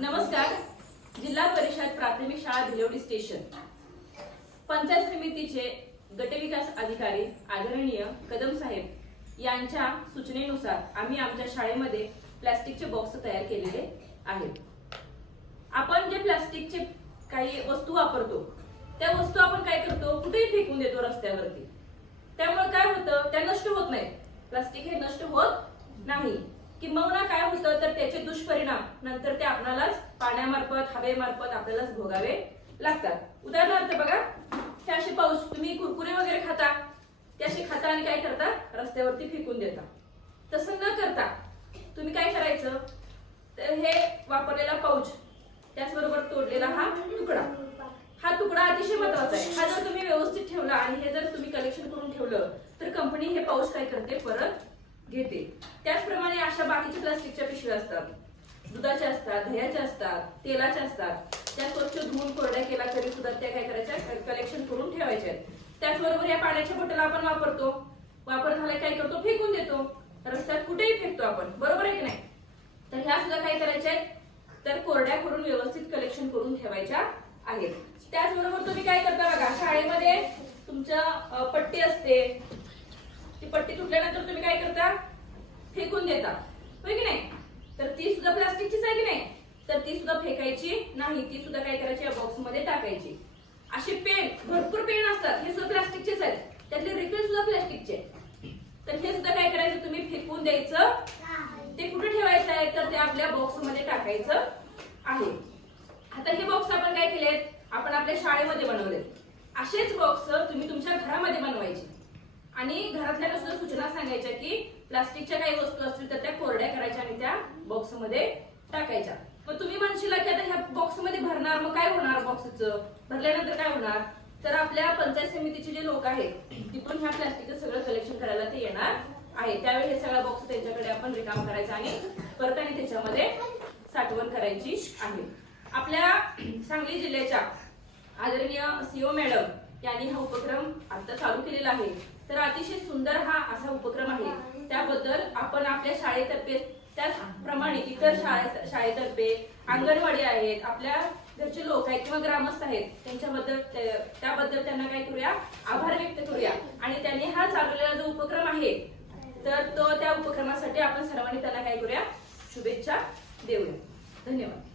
नमस्कार. जिल्हा परिषद प्राथमिक शाळा भिलवडी स्टेशन. पंचायत समितीचे गटविकास अधिकारी आदरणीय कदम साहेब यांच्या सूचनेनुसार आम्ही आमच्या शाळेमध्ये प्लास्टिकचे बॉक्स तयार केलेले आहेत. आपण जे प्लास्टिकचे काही वस्तू वापरतो त्या वस्तू आपण काय करतो? कुठेही फेकून देतो रस्त्यावरती. त्यामुळे काय होतं? त्या नष्ट होत नाहीत. प्लास्टिक हे नष्ट होत नाही. किंबहुना काय होतं तर त्याचे दुष्परिणाम नंतर ते आपणालाच पाण्यामार्फत हवेमार्फत आपल्यालाच भोगावे लागतात. उदाहरणार्थ बघा हे असे पाऊस तुम्ही कुरकुरे वगैरे खाता त्याशी खाता आणि काय करता? रस्त्यावरती फेकून देता. तसं न करता तुम्ही काय करायचं? तर हे वापरलेला पाऊच त्याचबरोबर तोडलेला हा तुकडा. हा तुकडा अतिशय महत्त्वाचा आहे. हा जर तुम्ही व्यवस्थित ठेवला आणि हे जर तुम्ही कलेक्शन करून ठेवलं तर कंपनी हे पाऊस काय करते? परत घेते. त्याचप्रमाणे बाकीचे प्लास्टिकच्या पिशव्या असतात दुधाच्या असतात दह्याच्या असतात तेलाच्या असतात त्या स्वच्छ धुवून कोरड्या केला तरी सुद्धा त्या काय करायच्या? कलेक्शन करून ठेवायच्या. त्याचबरोबर या पाण्याच्या बॉटल आपण वापरतो. वापर झाला काय करतो? फेकून देतो. रस्त्यात कुठेही फेकतो आपण. बरोबर आहे की नाही? तर ह्या सुद्धा काय करायच्या आहेत? तर कोरड्या करून व्यवस्थित कलेक्शन करून ठेवायच्या आहेत. त्याचबरोबर तुम्ही काय करता बघा शाळेमध्ये तुमच्या पट्टी असते. ती पट्टी तुटल्यानंतर तुम्ही काय करता? फेकून देता. होय की नाही? तर ती सुद्धा प्लास्टिकचीच आहे की नाही? तर ती सुद्धा फेकायची नाही ती सुद्धा काय करायची? या बॉक्समध्ये टाकायची. असे पेन भरपूर पेन असतात. हे सुद्धा प्लास्टिकचेच आहेत. त्यातले रिफिल सुद्धा प्लास्टिकचे तर हे सुद्धा काय करायचं? तुम्ही फेकून द्यायचं. ते कुठे ठेवायचं आहे? तर ते आपल्या बॉक्समध्ये टाकायचं आहे. आता हे बॉक्स आपण काय केलेत? आपण आपल्या शाळेमध्ये बनवलेत. असेच बॉक्स तुम्ही तुमच्या घरामध्ये बनवायचे. आणि घरातल्या सुद्धा सूचना सांगायच्या की प्लास्टिकच्या काही वस्तू असतील तर त्या कोरड्या करायच्या आणि त्या बॉक्समध्ये टाकायच्या. मग तुम्ही म्हणशील की आता ह्या बॉक्समध्ये भरणार मग काय होणार बॉक्सचं भरल्यानंतर काय होणार? तर आपल्या पंचायत समितीचे जे लोक आहेत तिकडून ह्या प्लास्टिकचं सगळं कलेक्शन करायला ते येणार आहे. त्यावेळी हे सगळा बॉक्स त्यांच्याकडे आपण रिकाम करायचा आणि परत आणि त्याच्यामध्ये साठवण करायची आहे. आपल्या सांगली जिल्ह्याच्या आदरणीय सीओ मॅडम यांनी हा उपक्रम आता चालू केलेला आहे. तर अतिशय सुंदर हा असा उपक्रम आहे. त्याबद्दल आपण आपल्या शाळेतर्फे त्याचप्रमाणे इतर शाळे शाळेतर्फे अंगणवाडी आहेत आपल्या घरचे लोक आहेत किंवा ग्रामस्थ आहेत त्यांच्याबद्दल त्याबद्दल त्यांना काय करूया? आभार व्यक्त करूया. आणि त्यांनी हा चालवलेला जो उपक्रम आहे तर तो त्या उपक्रमासाठी आपण सर्वांनी त्यांना काय करूया? शुभेच्छा देऊया. धन्यवाद.